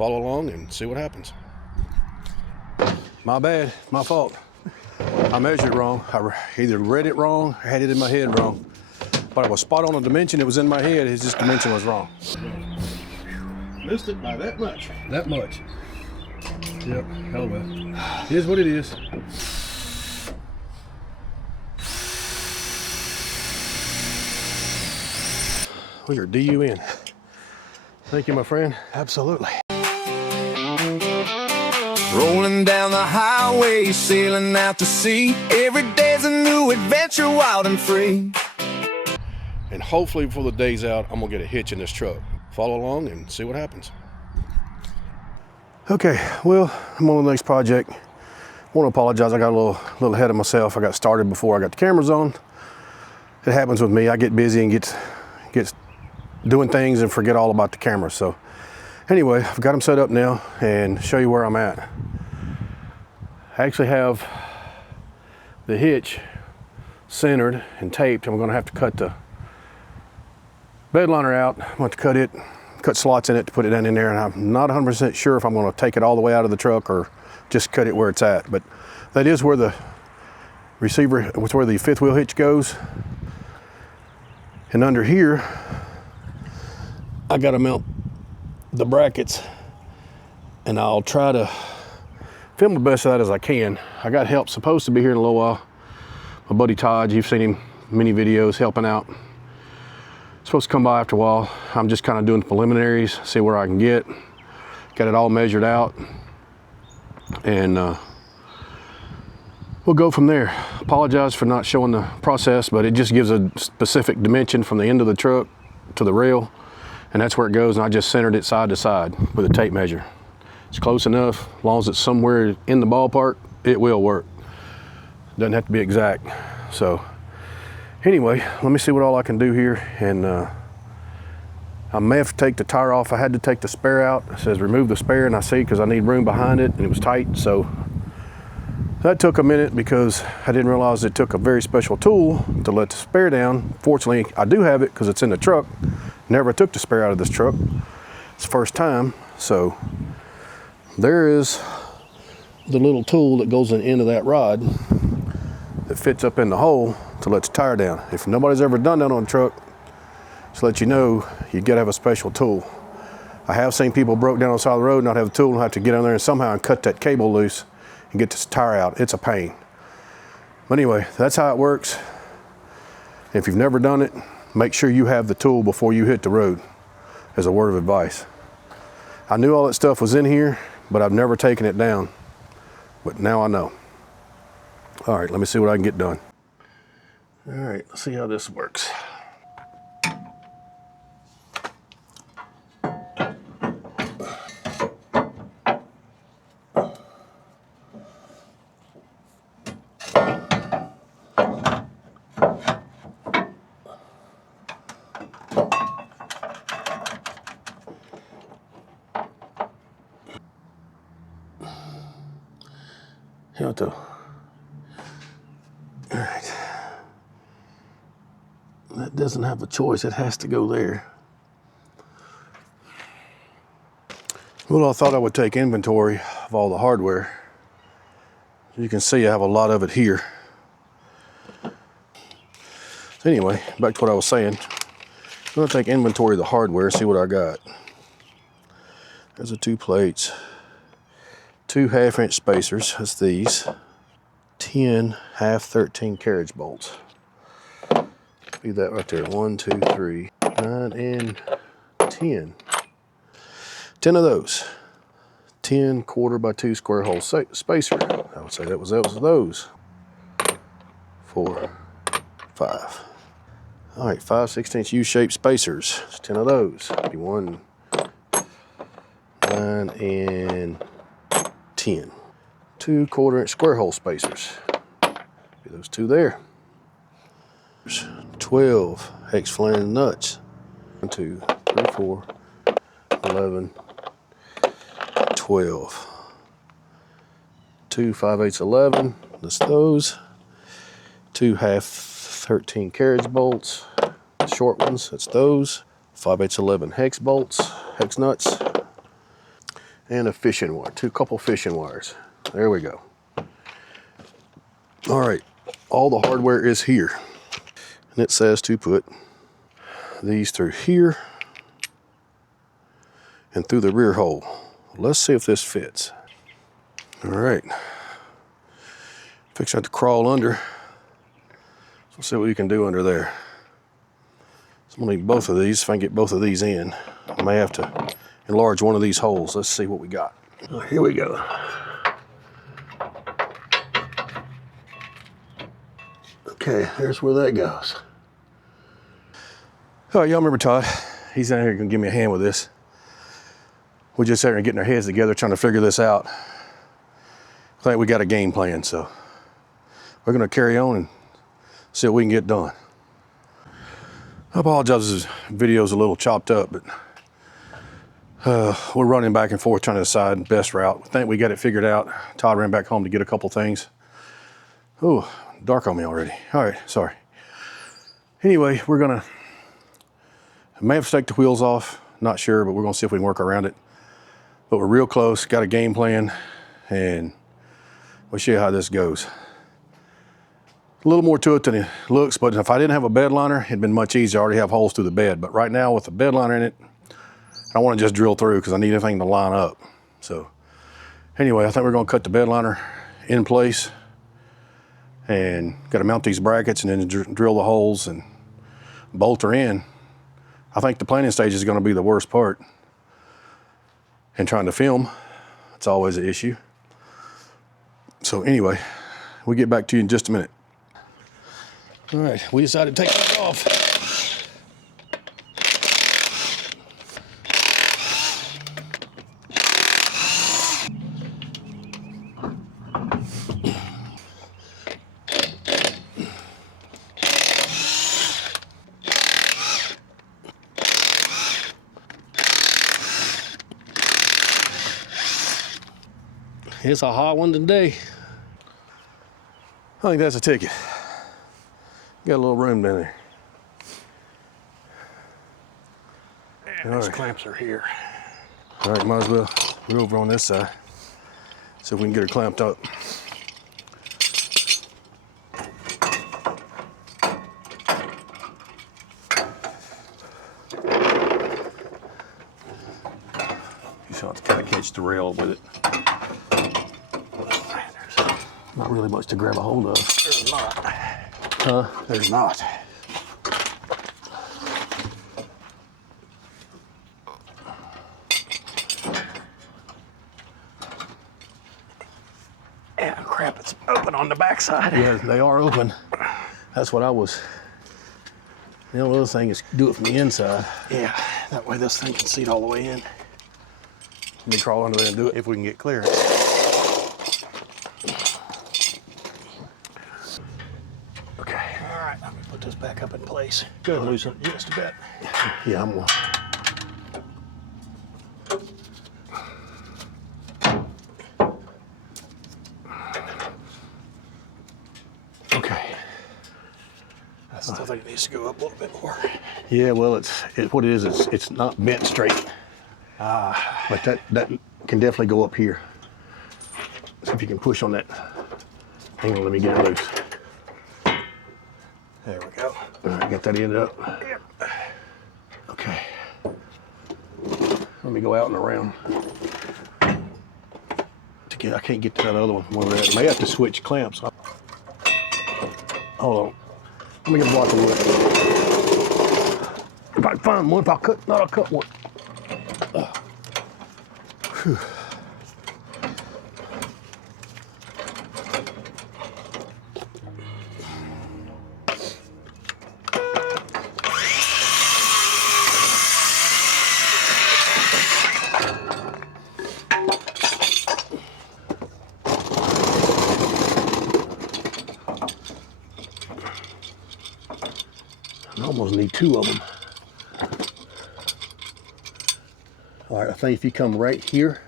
follow along and see what happens. My bad, my fault. I measured wrong. I either read it wrong or had it in my head wrong. But I was spot on a dimension. It was in my head. His just dimension was wrong. Missed it by that much. That much. Yep, hell well. It is what it is. We are DUN. Thank you, my friend. Absolutely. Rolling down the highway, sailing out to sea. Every day's a new adventure, wild and free. And hopefully before the day's out, I'm gonna get a hitch in this truck. Follow along and see what happens. Okay, well, I'm on the next project. I want to apologize, I got a little ahead of myself. I got started before I got the cameras on. It happens with me. I get busy and get doing things and forget all about the camera. So anyway, I've got them set up now and show you where I'm at. I actually have the hitch centered and taped. I'm gonna have to cut the bed liner out. I'm going to cut slots in it to put it down in there, and I'm not 100% sure if I'm going to take it all the way out of the truck or just cut it where it's at. But that is where the receiver, where the fifth wheel hitch goes. And under here, I got to mount the brackets, and I'll try to film the best of that as I can. I got help supposed to be here in a little while. My buddy Todd, you've seen him many videos helping out. Supposed to come by after a while. I'm just kind of doing the preliminaries, see where I can get. Got it all measured out, and we'll go from there. Apologize for not showing the process, but it just gives a specific dimension from the end of the truck to the rail, and that's where it goes. And I just centered it side to side with a tape measure. It's close enough. As long as it's somewhere in the ballpark, it will work. Doesn't have to be exact. So anyway, let me see what all I can do here, and I may have to take the tire off. I had to take the spare out. It says remove the spare, and I see because I need room behind it, and it was tight. So that took a minute because I didn't realize it took a very special tool to let the spare down. Fortunately, I do have it because it's in the truck. Never took the spare out of this truck. It's the first time. So there is the little tool that goes in the end of that rod that fits up in the hole to let the tire down. If nobody's ever done that on a truck, just let you know, you gotta have a special tool. I have seen people broke down on the side of the road and not have a tool and have to get on there and somehow cut that cable loose and get this tire out. It's a pain. But anyway, that's how it works. If you've never done it, make sure you have the tool before you hit the road, as a word of advice. I knew all that stuff was in here, but I've never taken it down. But now I know. All right, let me see what I can get done. All right, let's see how this works. Here to. All right. That doesn't have a choice, it has to go there. Well, I thought I would take inventory of all the hardware. You can see I have a lot of it here. So anyway, back to what I was saying. I'm gonna take inventory of the hardware, see what I got. There's the 2 plates, 2 1/2-inch spacers, that's these. 10 half 13 carriage bolts. Be that right there. 1, 2, 3, 9, and 10. 10 of those. 10 1/4x2 square hole spacer. I would say that was those. 4, 5. All right, 5/16 U-shaped spacers. There's 10 of those. Be 1, 9, and 10. 2 1/4-inch square hole spacers. Be those 2 there. 12 hex flange nuts. 1, 2, 3, 4, 11, 12. 2 5/8 11. That's those. 2 half 13 carriage bolts. Short ones. That's those. 5/8 11 hex bolts. Hex nuts. and a fishing wire, couple fishing wires. There we go. All right, all the hardware is here. And it says to put these through here and through the rear hole. Let's see if this fits. All right. Fix that to crawl under. So let's see what we can do under there. So I'm gonna need both of these. If I can get both of these in, I may have to enlarge one of these holes. Let's see what we got. Oh, here we go. Okay, here's where that goes. All right, y'all remember Todd? He's down here gonna give me a hand with this. We're just sitting here getting our heads together trying to figure this out. I think we got a game plan, so we're gonna carry on and see what we can get done. I apologize if this video's a little chopped up, but we're running back and forth trying to decide the best route. I think we got it figured out. Todd ran back home to get a couple things. Oh, dark on me already. All right, sorry. Anyway, I may have to take the wheels off, not sure, but we're gonna see if we can work around it. But we're real close, got a game plan, and we'll show you how this goes. A little more to it than it looks, but if I didn't have a bed liner, it'd been much easier. I already have holes through the bed, but right now with the bed liner in it, I want to just drill through because I need everything to line up. So anyway, I think we're gonna cut the bed liner in place and got to mount these brackets and then drill the holes and bolt her in. I think the planning stage is gonna be the worst part. And trying to film, it's always an issue. So anyway, we'll get back to you in just a minute. All right, we decided to take that off. It's a hot one today. I think that's a ticket. Got a little room down there. And these clamps are here. All right, might as well put over on this side. See if we can get her clamped up. You should have to kind of catch the rail with it. Not really much to grab a hold of. There's not. Huh? There's not. Yeah, crap, it's open on the backside. Yeah, they are open. That's what I was. The only other thing is do it from the inside. Yeah, that way this thing can seat all the way in. Let me crawl under there and do it if we can get clearance. Okay. All right, I'm gonna put this back up in place. Go ahead and loosen it just a bit. Yeah, I'm gonna. Okay. I still think it needs to go up a little bit more. Yeah, well, what it is. It's not bent straight. But that can definitely go up here. See if you can push on that. Hang on, let me get it loose. There we go. All right, get that end up. Yep. Okay. Let me go out and around. I can't get to that other one. I may have to switch clamps. Hold on. Let me get a block of wood. If I can find one, I'll cut one. Whew. I almost need two of them. All right, I think if you come right here,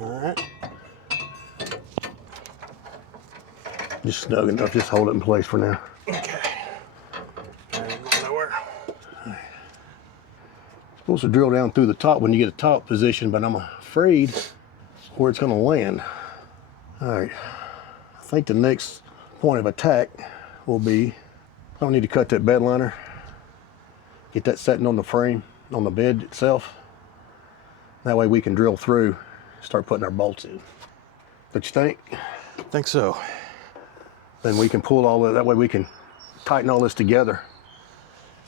All right. just snug enough, just hold it in place for now. Okay. I ain't going nowhere. Supposed to drill down through the top when you get a top position, but I'm afraid where it's gonna land. All right, I think the next point of attack will be, I don't need to cut that bed liner. Get that setting on the frame, on the bed itself. That way we can drill through, start putting our bolts in. Don't you think? I think so. Then we can pull all that way we can tighten all this together.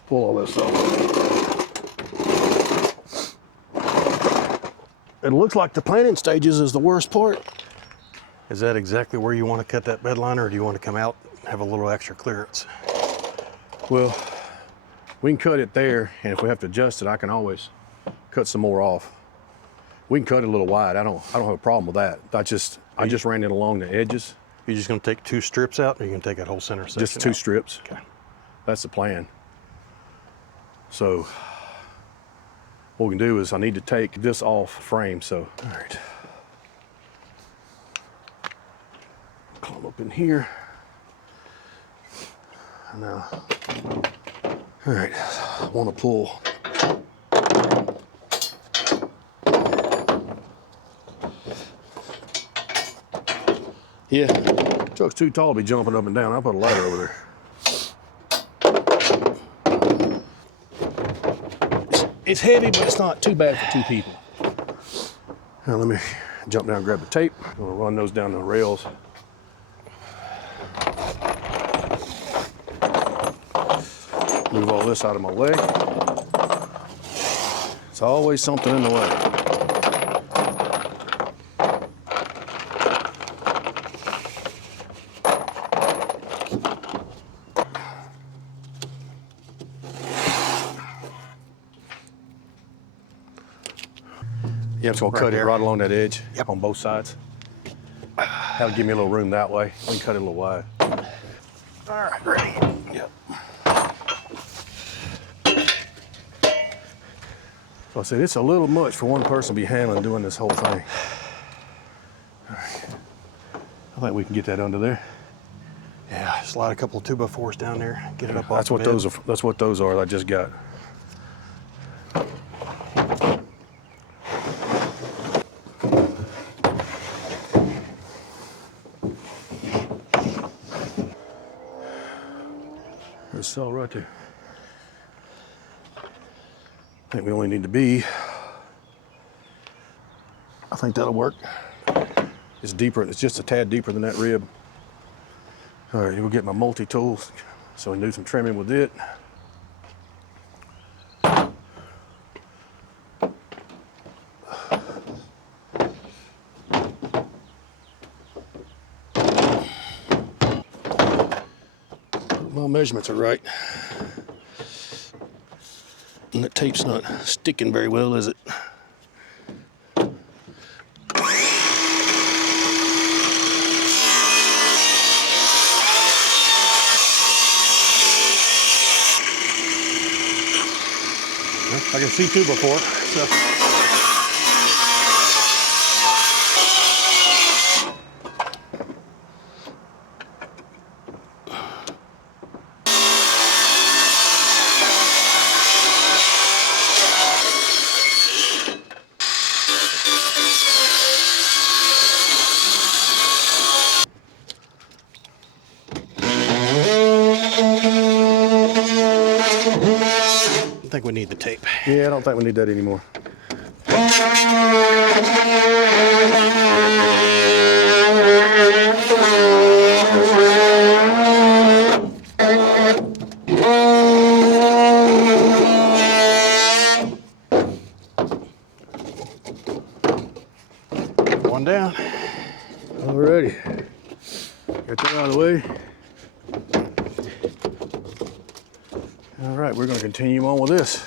Pull all this off. It looks like the planning stages is the worst part. Is that exactly where you want to cut that bed liner, or do you want to come out and have a little extra clearance? Well, we can cut it there, and if we have to adjust it, I can always cut some more off. We can cut it a little wide. I don't have a problem with that. I just ran it along the edges. You're just going to take 2 strips out, or you can take that whole center section Just 2 out? strips. Okay. That's the plan. So what we can do is I need to take this off frame. So, all right. Climb up in here. Now, all right, I want to pull. Yeah, truck's too tall to be jumping up and down. I'll put a ladder over there. It's heavy, but it's not too bad for 2 people. Now let me jump down and grab the tape. I'm gonna run those down the rails. Move all this out of my way. It's always something in the way. Yeah, I'm just gonna cut it right along that edge. Yep. On both sides. That'll give me a little room that way. We can cut it a little wide. All right, ready. Yep. So I said, it's a little much for one person to be handling doing this whole thing. All right. I think we can get that under there. Yeah, slide a couple of 2x4s down there, get it up off That's the what bed. those are. That's what those are. I just got. There's a cell right there. I think we only need to be. I think that'll work. It's deeper. It's just a tad deeper than that rib. All right, we'll get my multi-tools so we can do some trimming with it. My measurements are right. And the tape's not sticking very well, is it? I can see 2x4. So. I think we need the tape. Yeah, I don't think we need that anymore. One down. Alrighty. Get that out of the way. All right, we're going to continue on with this.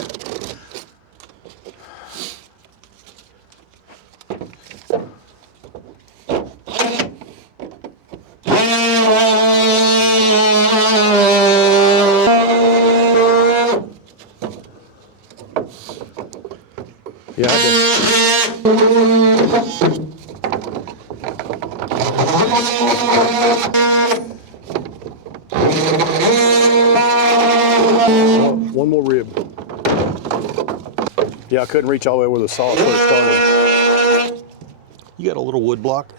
Yeah, I did. One more rib. Yeah, I couldn't reach all the way where the saw where it started. You got a little wood block.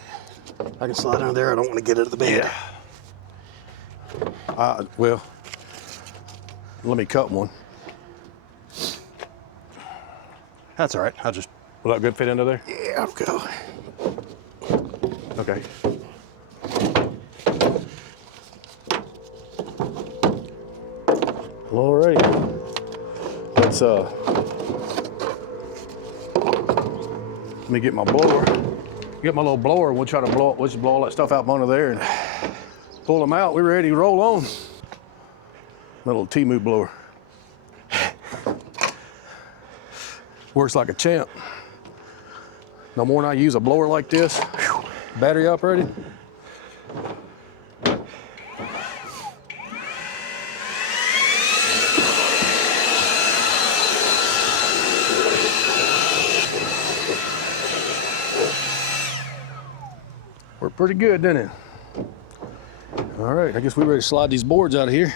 I can slide under there. I don't want to get into the bed. Well, let me cut one. That's all right. I'll just. Will that good fit into there? Yeah, I'll go. Okay. Alrighty. Let's let me get my blower. Get my little blower, and we'll try to blow all that stuff out from under there and pull them out. We're ready to roll on. My little T-move blower. Works like a champ. No more than I use a blower like this. Battery operated. Worked pretty good, didn't it? All right, I guess we're ready to slide these boards out of here.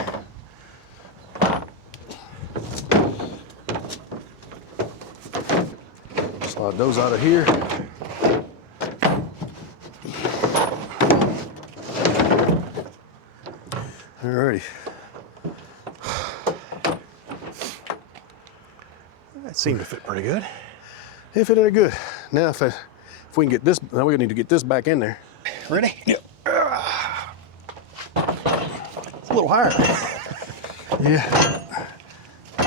Slide those out of here. Alrighty. That seemed to fit pretty good. It fitted good. Now if we can get this, now we need to get this back in there. Ready? Yep. It's a little higher. Yeah.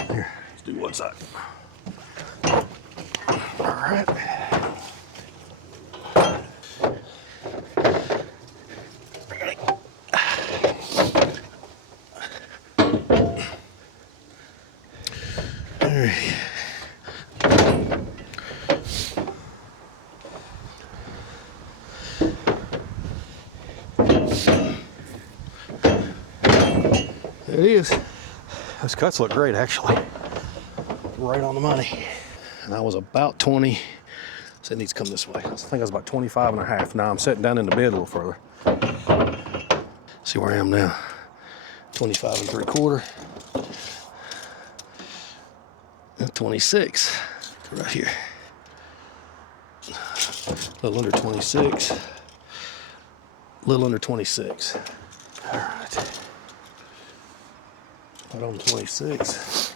Here, let's do one side. All right. All right. There it is. Those cuts look great, actually. Right on the money. And I was about 20, so it needs to come this way. I think I was about 25 and a half. Now I'm sitting down in the bed a little further. See where I am now. 25 and 3/4. 26, right here. A little under 26. A little under 26. All right. Right on 26.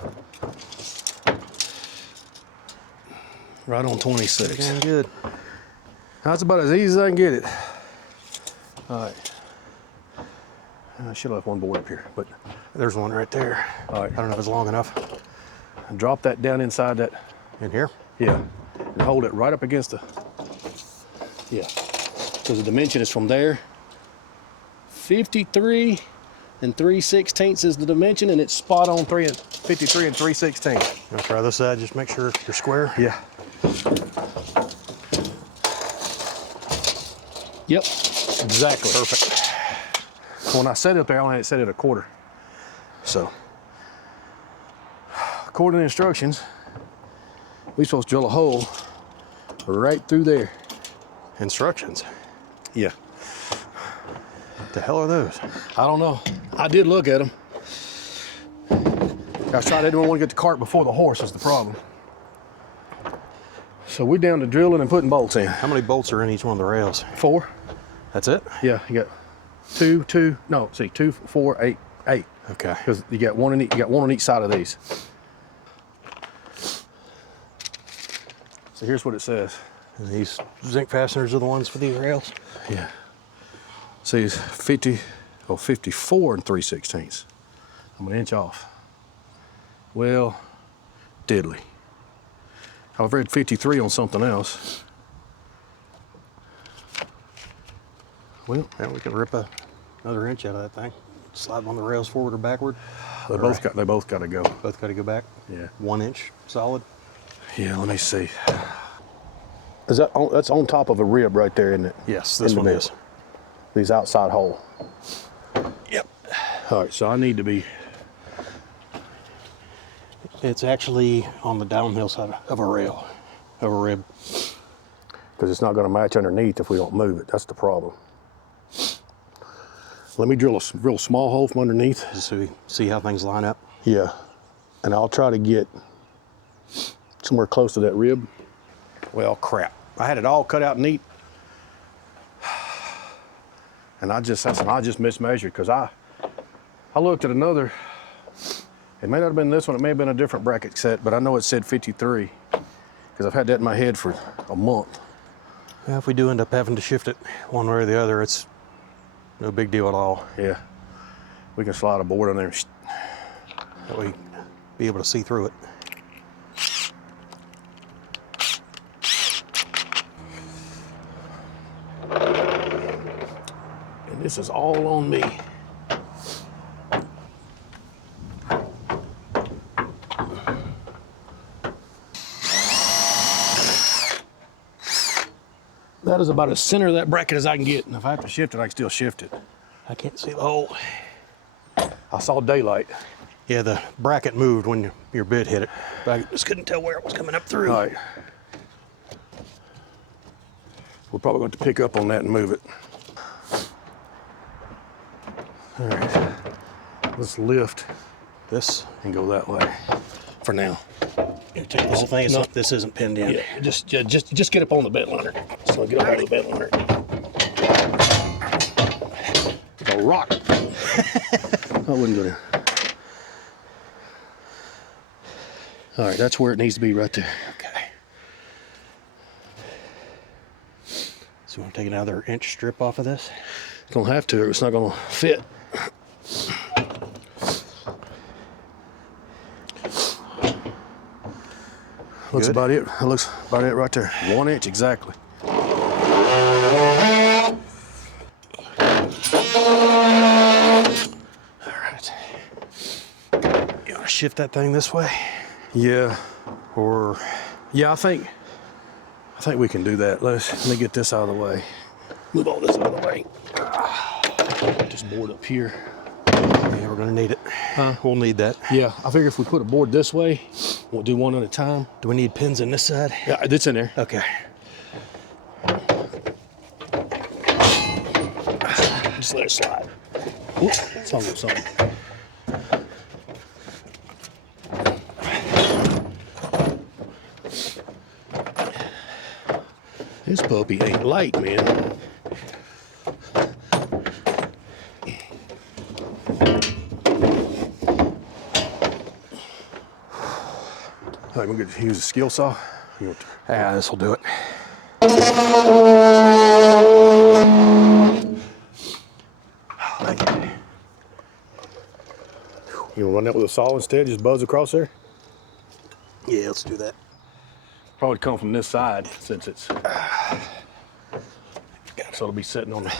Right on 26. Damn good. That's about as easy as I can get it. All right. I should have left one board up here, but There's one right there. all right. I don't know if it's long enough. Drop that down inside that. In here? Yeah. And hold it right up against the. Yeah. Because the dimension is from there. 53 and 3/16 is the dimension, and it's spot on 53 and 3/16. I'll try this side, just make sure you're square. Yeah. Yep. Exactly. Perfect. When I set it up there, I only had it set it 1/4. So, according to the instructions, we're supposed to drill a hole right through there. Instructions. Yeah. What the hell are those? I don't know. I did look at them. I was trying, I didn't want to get the cart before the horse is the problem. So we're down to drilling and putting bolts in. How many bolts are in each one of the rails? 4. That's it? Yeah, you got 2, 4, 8. Okay. Because you got one on each side of these. So here's what it says. And these zinc fasteners are the ones for these rails? Yeah. See, it's 54 and 3/16. I'm an inch off. Well, diddly. I've read 53 on something else. Well, yeah, we can rip another inch out of that thing. Slide one of the rails forward or backward. They both got to go. Both got to go back. Yeah. 1 inch solid. Yeah, let me see. Is that on, that's on top of a rib right there, isn't it? Yes, this In the one middle. is. These outside hole. Yep. All right, so I need to be. It's actually on the downhill side of a rail, of a rib. Because it's not going to match underneath if we don't move it. That's the problem. Let me drill a real small hole from underneath. Just so we see how things line up. Yeah, and I'll try to get somewhere close to that rib. Well, crap. I had it all cut out neat And I just mismeasured because I looked at another. It may not have been this one. It may have been a different bracket set, but I know it said 53 because I've had that in my head for a month. Yeah, if we do end up having to shift it one way or the other, it's no big deal at all. Yeah, we can slide a board on there. That way, be able to see through it. And this is all on me. That is about as center of that bracket as I can get. And if I have to shift it, I can still shift it. I can't see the hole. I saw daylight. Yeah, the bracket moved when your bit hit it, but I just couldn't tell where it was coming up through. All right. We're probably going to pick up on that and move it. All right. Let's lift This, and go that way for now. you take the whole thing. It's not, this isn't pinned in. Yeah, just get up on the bed liner. So get up on the bed liner. It's a rock. I wouldn't go down. All right, that's where it needs to be right there. Okay. So you want to take another inch strip off of this? Don't have to, or it's not gonna fit. Looks Good. about it. That looks about it right there. 1 inch exactly. All right. You want to shift that thing this way? Yeah, Or, yeah. I think we can do that. Let me get this out of the way. Move all this out of the way. Just board up here. yeah, we're going to need it. We'll need that. Yeah, I figure if we put a board this way, we'll do one at a time. Do we need pins in this side? Yeah, it's in there. Okay. Just let it slide. Whoops, it's on something. This puppy ain't light, man. All right, we're going to use a skill saw. Yeah, this will do it. Thank you. You want to run that with a saw instead? Just buzz across there? Yeah, let's do that. Probably come from this side since it's. So it'll be sitting on the.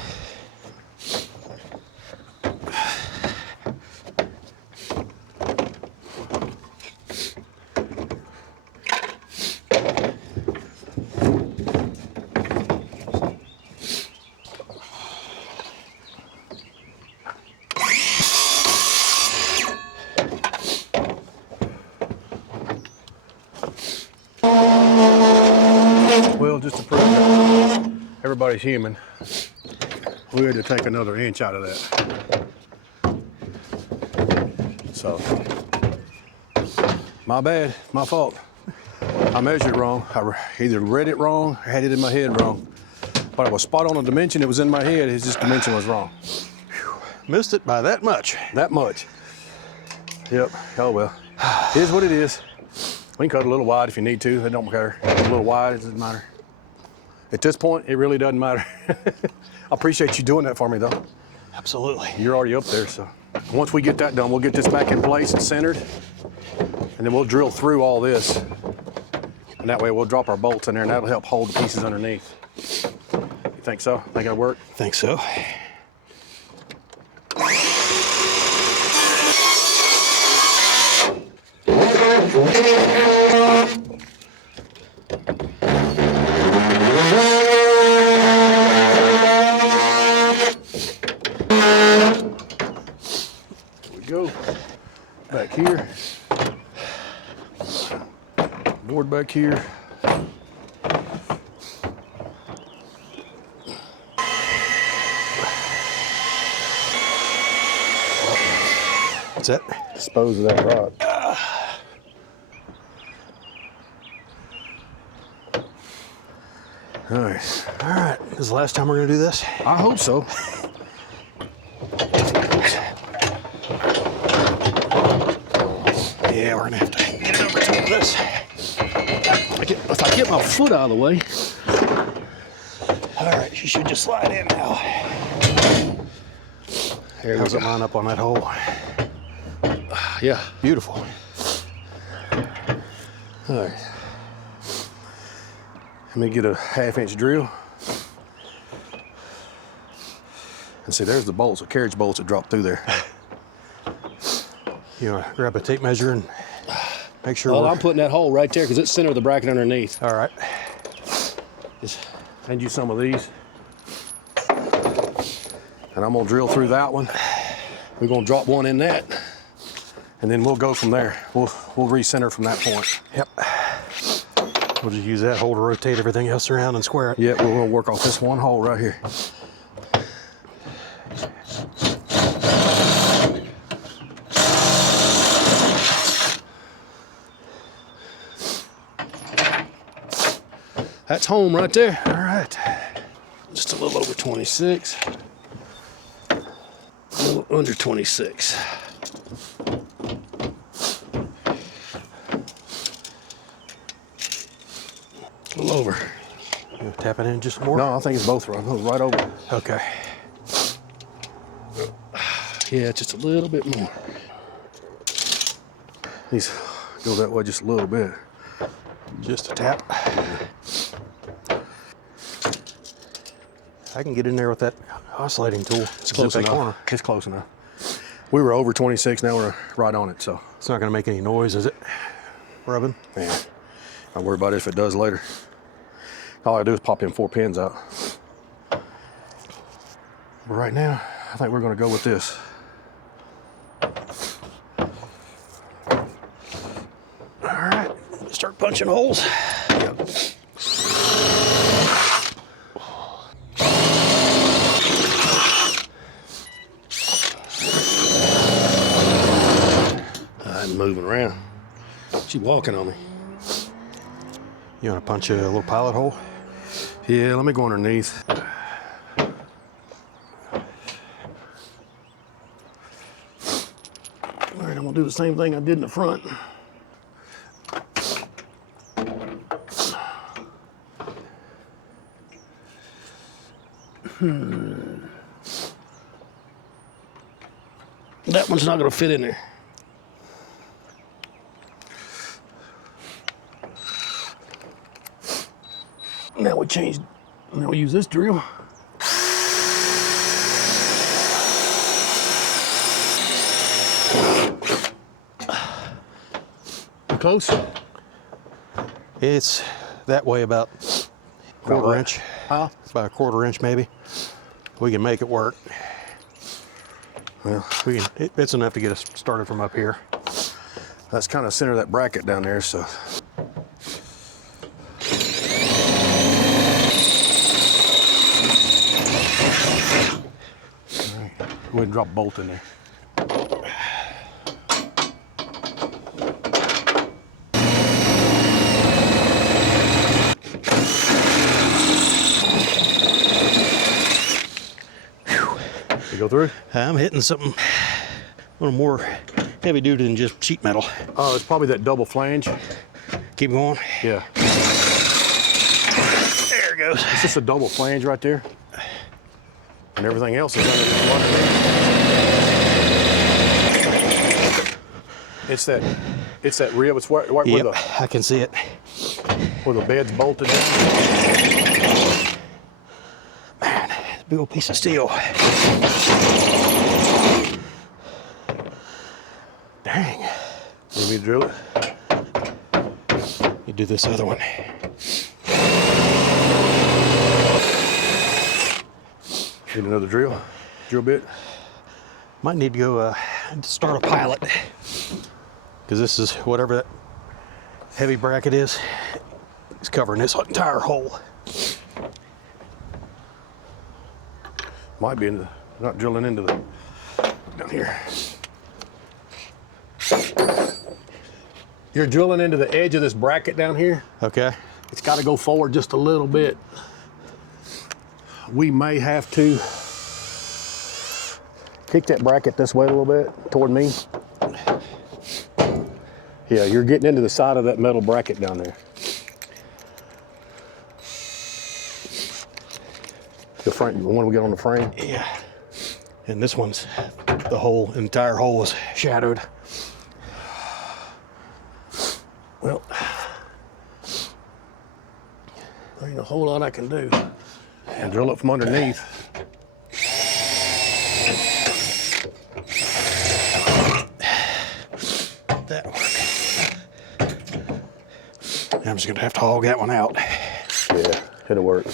Well, just to prove that everybody's human, we had to take another inch out of that. So, my bad, my fault. I measured wrong. I either read it wrong or had it in my head wrong. But I was spot on the dimension. It was in my head. His just dimension was wrong. Missed it by that much. That much. Yep. Oh well. It is what it is. We can cut a little wide if you need to. It don't care. A little wide, it doesn't matter. At this point, it really doesn't matter. I appreciate you doing that for me, though. Absolutely. You're already up there, so. Once we get that done, we'll get this back in place and centered, and then we'll drill through all this. And that way we'll drop our bolts in there, and that'll help hold the pieces underneath. You think so? Think it'll work? Think so. Go back here, board back here. What's that? Dispose of that rod. All right. All right. This is the last time we're going to do this? I hope so. Yeah, we're gonna have to get it over to this. If I get my foot out of the way. All right, she should just slide in now. There we How's it go. line up on that hole? Yeah. Beautiful. All right. Let me get a 1/2-inch drill. And see, there's the bolts, the carriage bolts that drop through there. You wanna grab a tape measure and make sure Well, we're... I'm putting that hole right there because it's center of the bracket underneath. All right. Just hand you some of these. And I'm gonna drill through that one. We're gonna drop one in that. And then we'll go from there. We'll recenter from that point. Yep. We'll just use that hole to rotate everything else around and square it. Yeah, we're gonna work off this one hole right here. That's home right there. All right. Just a little over 26. A little under 26. A little over. You tap it in just more? No, I think it's both right over. Okay. Yeah, just a little bit more. Needs to go that way just a little bit. Just a tap. I can get in there with that oscillating tool. It's close Zip that enough. corner. It's close enough. We were over 26, now we're right on it, so. It's not gonna make any noise, is it? Rubbing? Yeah, I'll worry about it if it does later. All I do is pop in 4 pins out. But right now, I think we're gonna go with this. All right, start punching holes. Yep. I'm moving around. She's walking on me. You wanna punch a little pilot hole? Yeah, let me go underneath. All right, I'm gonna do the same thing I did in the front. That one's not gonna fit in there. Now we change, now we use this drill. Close? It's that way about quarter what? inch. Huh? About a quarter inch maybe. We can make it work. Well, It's enough to get us started from up here. that's kind of center of that bracket down there, so. All right, go ahead and drop a bolt in there. You go through? I'm hitting something a little more heavy duty than just sheet metal. Oh, it's probably that double flange. Keep going. Yeah. There it goes. It's just a double flange right there. And everything else is underneath. It's that rib. It's where Yep, I can see it. where the bed's bolted in. Man, big old piece of steel. Dang. Let me drill it. You do this other one. Need another drill bit. Might need to go start a pilot. Because this is whatever that heavy bracket is. It's covering this entire hole. Might be in the, not drilling into the, down here. You're drilling into the edge of this bracket down here. Okay. It's got to go forward just a little bit. We may have to Kick that bracket this way a little bit toward me. Yeah, you're getting into the side of that metal bracket down there. The front, the one we got on the frame? Yeah. And this one's, the entire hole is shadowed. Well, there ain't a whole lot I can do. And drill it from underneath. That work. I'm just gonna have to hog that one out. Yeah, it'll work.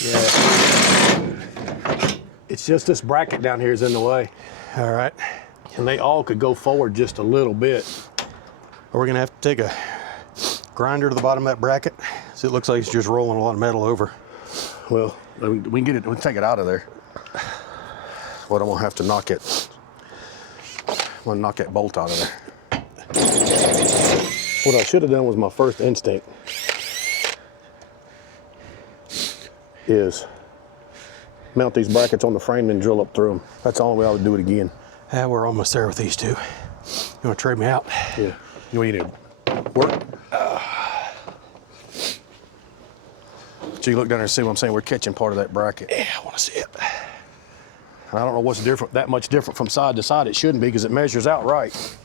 Yeah. It's just this bracket down here is in the way. All right. And they all could go forward just a little bit. We're gonna have to take a grinder to the bottom of that bracket. So it looks like it's just rolling a lot of metal over. Well, we can get it, we can take it out of there. But I'm gonna have to knock it. I'm gonna knock that bolt out of there. What I should have done was my first instinct is mount these brackets on the frame and drill up through them. That's the only way I would do it again. Yeah, we're almost there with these two. You wanna trade me out? Yeah. You know what you need to work. So you look down there and see what I'm saying? We're catching part of that bracket. Yeah, I wanna see it. And I don't know what's different, that much different from side to side. It shouldn't be because it measures out right.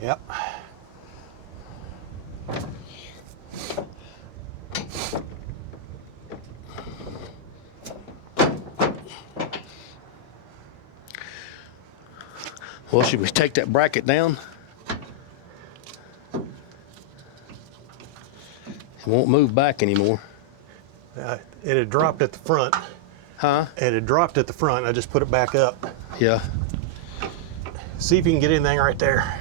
Yep. Well, should we take that bracket down? It won't move back anymore. It had dropped at the front. Huh? It had dropped at the front. I just put it back up. Yeah. See if you can get anything right there.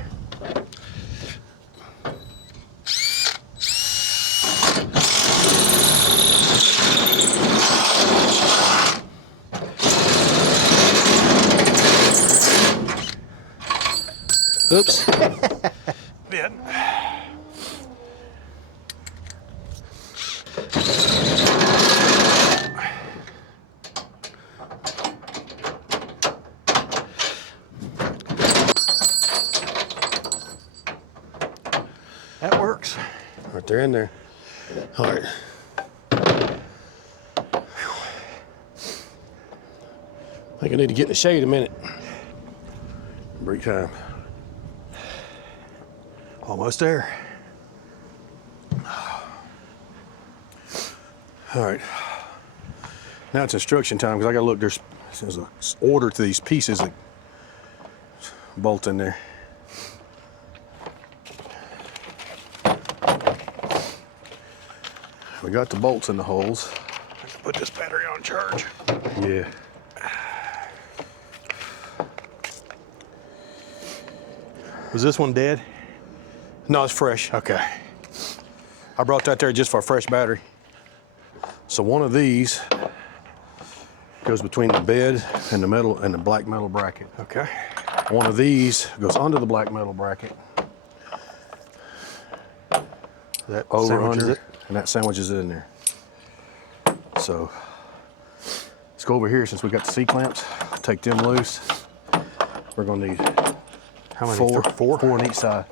Oops. Yeah. That works. Right there in there. All right. I think I need to get in the shade a minute. Break time. Almost there. All right. Now it's instruction time because I got to look. There's an order to these pieces that bolt in there. We got the bolts in the holes. Put this battery on charge. Yeah. Was this one dead? No, it's fresh. Okay. I brought that there just for a fresh battery. So one of these goes between the bed and the metal and the black metal bracket. Okay. One of these goes under the black metal bracket. That Over sandwiches under it. and that sandwiches it in there. So let's go over here since we got the C-clamps. Take them loose. We're gonna need How many? four on each side.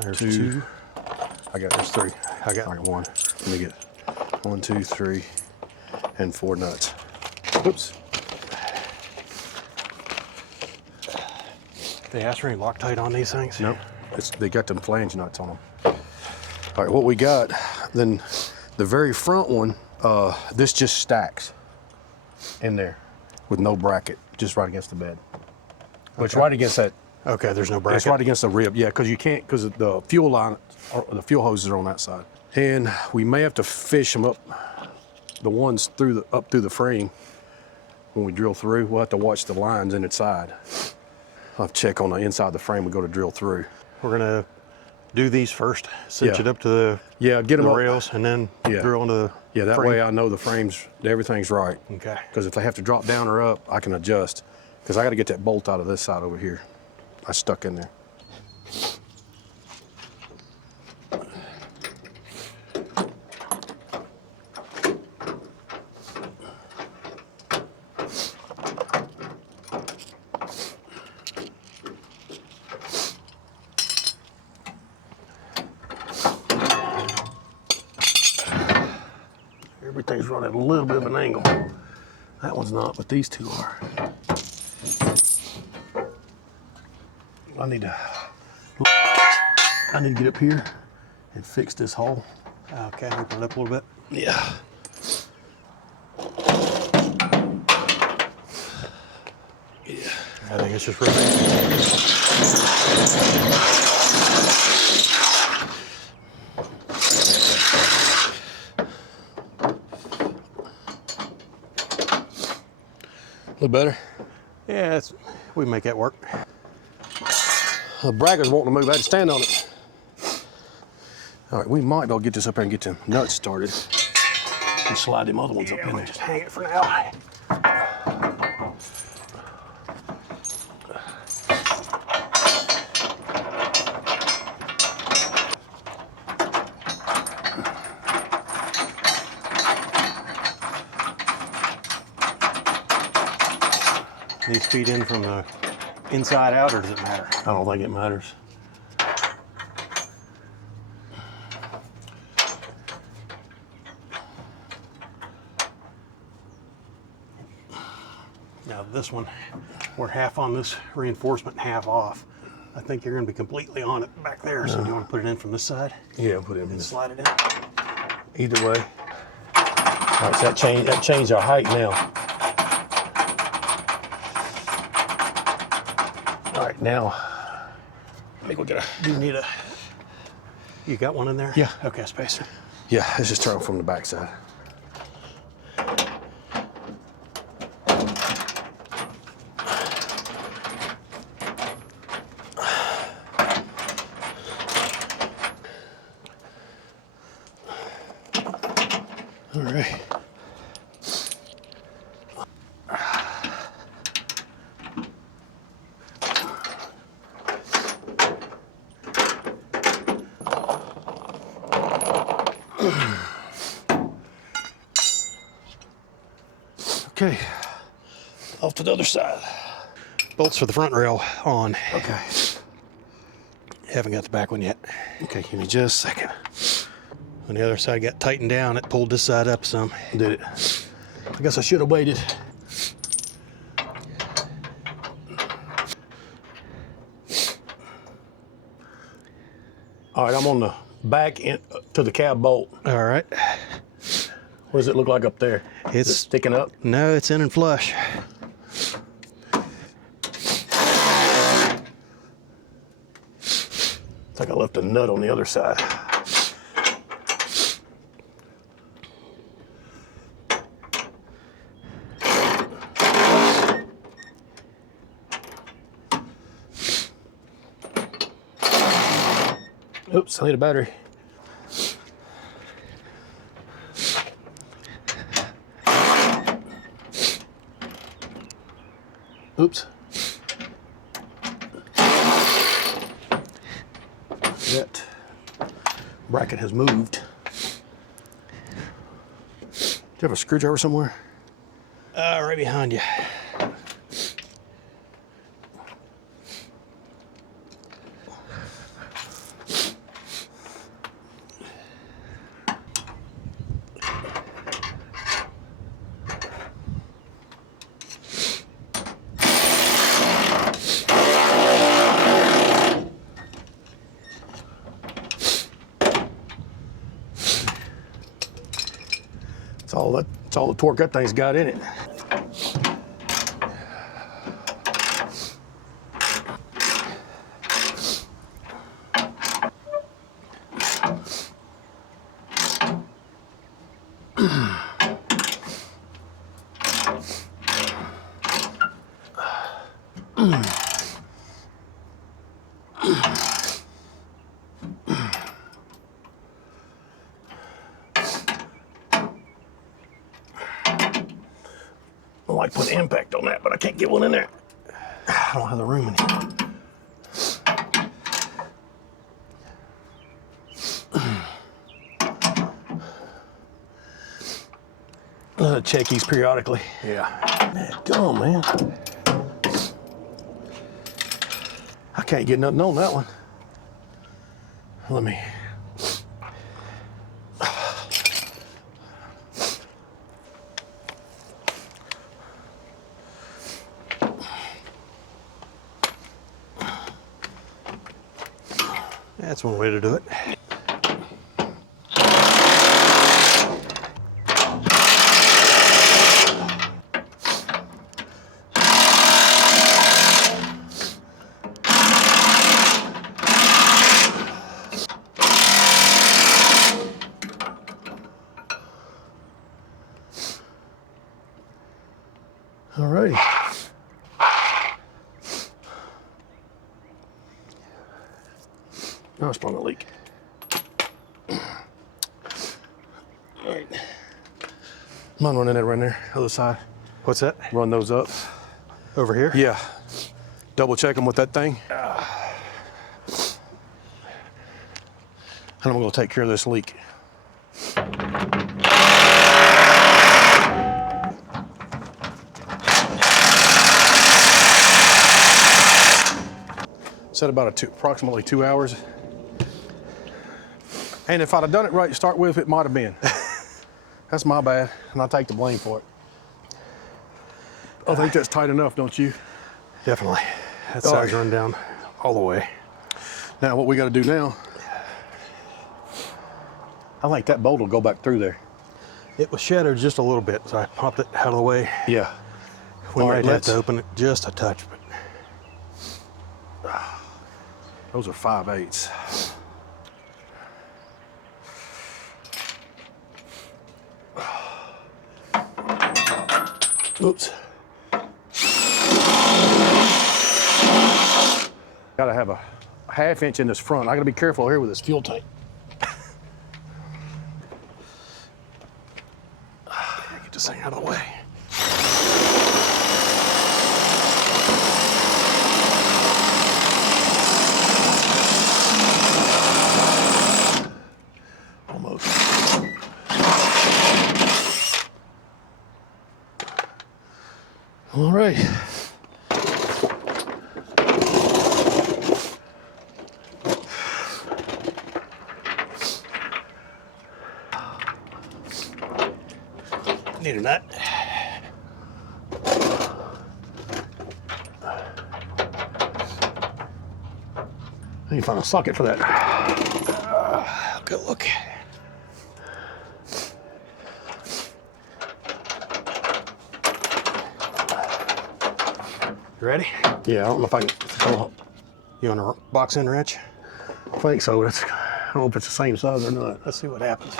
There's Two. two. There's three. I got one. Let me get 1, 2, 3, and 4 nuts. Oops. They ask for any Loctite on these things? Nope. They got them flange nuts on them. All right, what we got, then the very front one, this just stacks in there with no bracket, just right against the bed. But it's Okay. right against that. Okay, there's no bracket. It's right against the rib, yeah, because you can't, because the fuel line, or the fuel hoses are on that side. And we may have to fish them up, the ones up through the frame when we drill through. We'll have to watch the lines in its side. I'll have to check on the inside of the frame we go to drill through. We're gonna do these first, cinch Yeah. it up to the, Yeah, get them the up. rails, and then Yeah. drill into the Yeah, that frame. way I know the frames, everything's right. Okay. Because if they have to drop down or up, I can adjust. Because I got to get that bolt out of this side over here. I stuck in there. Everything's running at a little bit of an angle. That one's not, but these two are. I need to get up here and fix this hole. Okay, open it up a little bit. Yeah. I think it's just really. A little better. Yeah, we make that work. The bracker's wanting to move. I had to stand on it. All right, we might be able to get this up here and get them nuts started. And slide them other ones up in there. Just hang it for now. These feed in from the inside out, or does it matter? I don't think it matters. Now this one, we're half on this reinforcement, half off. I think you're going to be completely on it back there. So do you want to put it in from this side? Yeah, put it in. And slide it in. Either way. All right, so that changed our height now. All right, now I think we're gonna. Do you need a? You got one in there? Yeah. Okay, spacer. Yeah, let's just turn from the back side. All right. Okay, off to the other side. Bolts for the front rail on. Okay. Haven't got the back one yet. Okay, give me just a second. When the other side got tightened down, it pulled this side up some. Did it? I guess I should have waited. All right, I'm on the back end to the cab bolt. All right. What does it look like up there? Is it It's sticking up? no, it's in and flush. It's like I left a nut on the other side. Oops, I need a battery. Oops. That bracket has moved. Do you have a screwdriver somewhere? Right behind you. That's all the torque that thing's got in it. I like putting impact on that, but I can't get one in there. I don't have the room in here. Check these periodically. Yeah. Come on, man. I can't get nothing on that one. Let me. That's one way to do it. All righty. Now it's starting to leak. All right. Mind running that right there, other side. What's that? Run those up. Over here? Yeah. Double check them with that thing. And I'm gonna take care of this leak. Said about approximately 2 hours. And if I'd have done it right to start with, it might have been. That's my bad, and I take the blame for it. I think that's tight enough, don't you? Definitely. That side's run down all the way. Now what we gotta do now, I think that bolt will go back through there. It was shattered just a little bit, so I popped it out of the way. Yeah. We All might right, have let's- to open it just a touch, but Those are 5/8. Oops. Gotta have a 1/2 inch in this front. I gotta be careful here with this fuel tank. get this thing out of the way. Almost. All right. Need a nut. I need to find a socket for that. Good look. You ready? Yeah, I don't know if I can. You want a box end wrench? I think so. I don't know if it's the same size or not. Let's see what happens.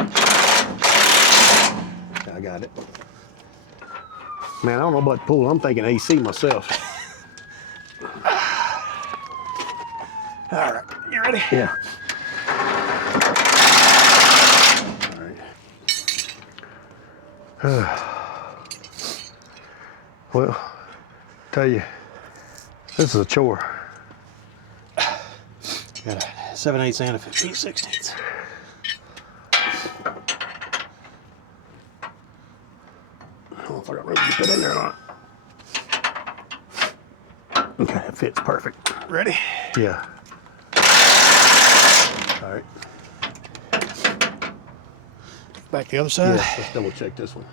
I got it. Man, I don't know about the pool. I'm thinking AC myself. All right, you ready? Yeah. All right. Well, tell you, this is a chore. Got a 7/8 and a 15/16. I don't know if I got room to get that in there or not. Okay, it fits perfect. Ready? Yeah. All right. Back the other side. Yeah, let's double check this one.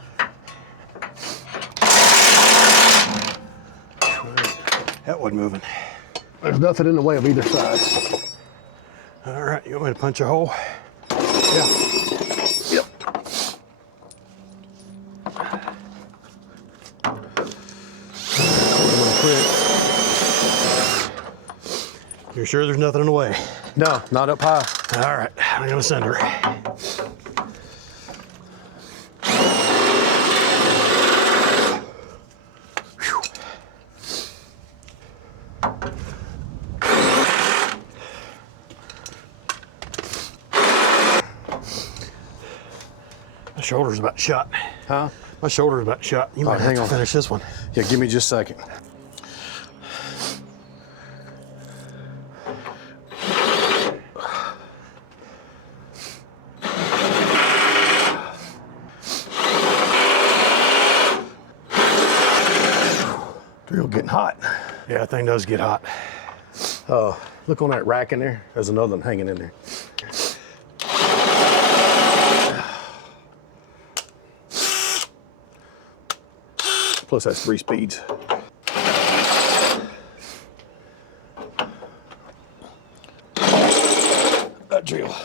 That wasn't moving. There's nothing in the way of either side. All right, you want me to punch a hole? Yeah. Yep. You're sure there's nothing in the way? No, not up high. All right, I'm gonna send her. My shoulder's about shot. Huh? My shoulder's about shot. You might right, have hang to on. finish this one. Yeah, give me just a second. Drill getting hot. Yeah, that thing does get hot. Look on that rack in there. There's another one hanging in there. Plus that's 3 speeds.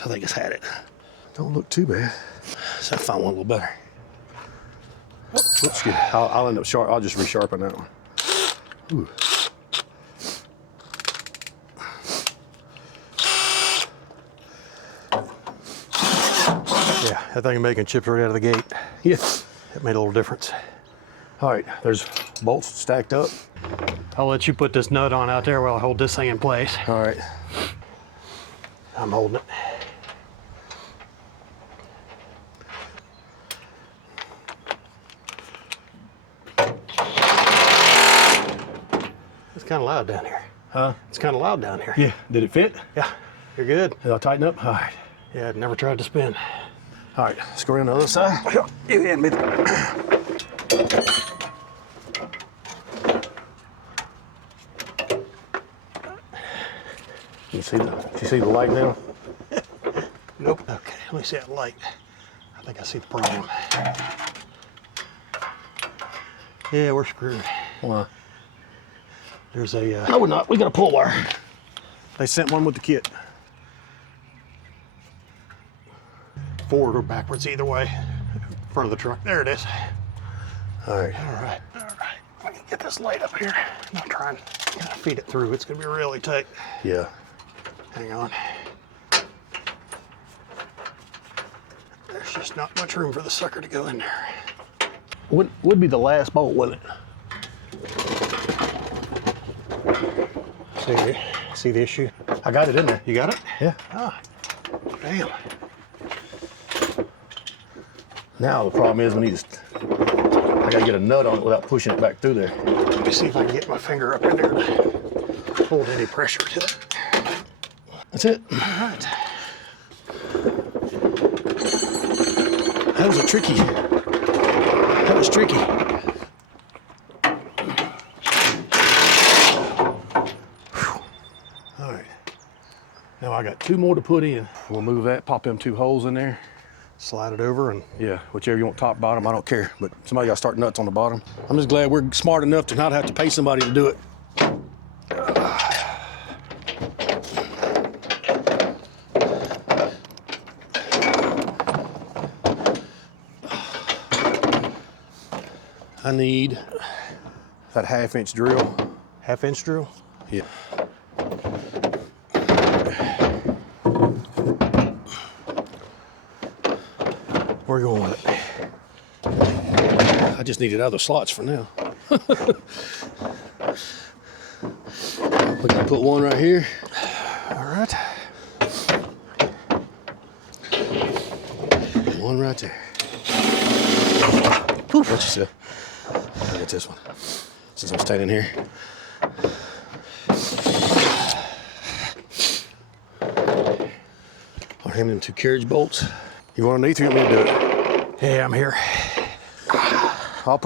I think it's had it. Don't look too bad. So I found one a little better. Oh, oops, excuse me. I'll end up sharp. I'll just resharpen that one. Ooh. Yeah, that thing making chips right out of the gate. Yes. It made a little difference. All right, there's bolts stacked up. I'll let you put this nut on out there while I hold this thing in place. All right. I'm holding it. It's kind of loud down here. Huh? It's kind of loud down here. Yeah. Did it fit? Yeah, you're good. Did I tighten up? All right. Yeah, I'd never tried to spin. All right, let's go around the other side. You hand me You see the light now? Nope. Okay, let me see that light. I think I see the problem. Yeah, we're screwed. Why? There's a. No, we're not. We got a pull wire. They sent one with the kit. Forward or backwards, either way. Front of the truck. There it is. All right. All right. All right. If I can get this light up here. I'm not trying to feed it through. It's going to be really tight. Yeah. Hang on. There's just not much room for the sucker to go in there. Would be the last bolt, wouldn't it? See the issue? I got it in there. You got it? Yeah. Ah, damn. Now the problem is I gotta get a nut on it without pushing it back through there. Let me see if I can get my finger up in there to hold any pressure to it. That's it. All right. That was tricky. That was tricky. Whew. All right. Now I got 2 more to put in. We'll move that, pop them 2 holes in there. Slide it over and Yeah, whichever you want, top, bottom, I don't care. But somebody got to start nuts on the bottom. I'm just glad we're smart enough to not have to pay somebody to do it. I need that 1/2-inch drill. 1/2-inch drill. Yeah. Where are you going with it? I just needed other slots for now. We're gonna put one right here. All right. One right there. What you say? I'll get this one. Since I'm standing here. I'll hand them 2 carriage bolts. You want underneath or you want me to do it? Yeah, I'm here.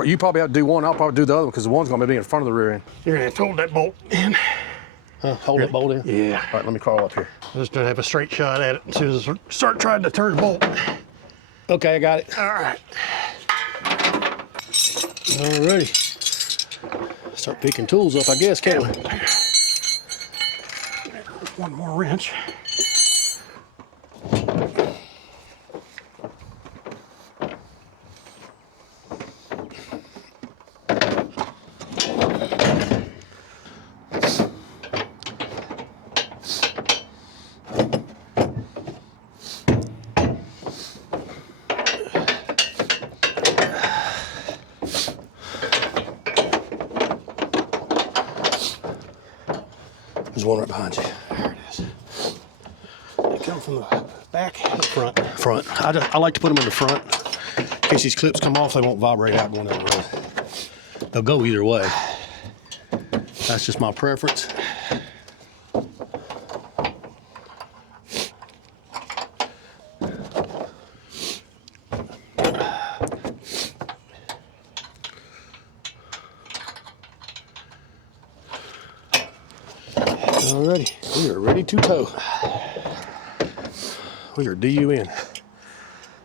You probably have to do one. I'll probably do the other one because the one's gonna be in front of the rear end. You're gonna have to hold that bolt in. Hold that bolt in? Yeah. All right, let me crawl up here. I'm just gonna have a straight shot at it as soon as I start trying to turn the bolt. Okay, I got it. All right. Alrighty. Start picking tools up, I guess, can't we? One more wrench. There's one right behind you. There it is. They come from the back and the front. Front. I like to put them in the front. In case these clips come off, they won't vibrate out going down the road. They'll go either way. That's just my preference. Alrighty, we are ready to tow. We are DUN.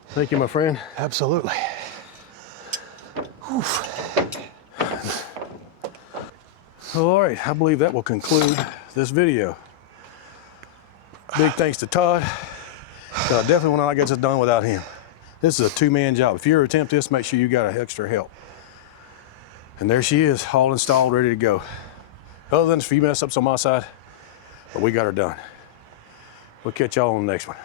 Thank you, my friend. Absolutely. All right, I believe that will conclude this video. Big thanks to Todd Definitely will not get this done without him. This is a two-man job. If you ever attempt this, make sure you got extra help. And there she is, all installed, ready to go. Other than a few mess ups on my side, but we got her done. We'll catch y'all on the next one.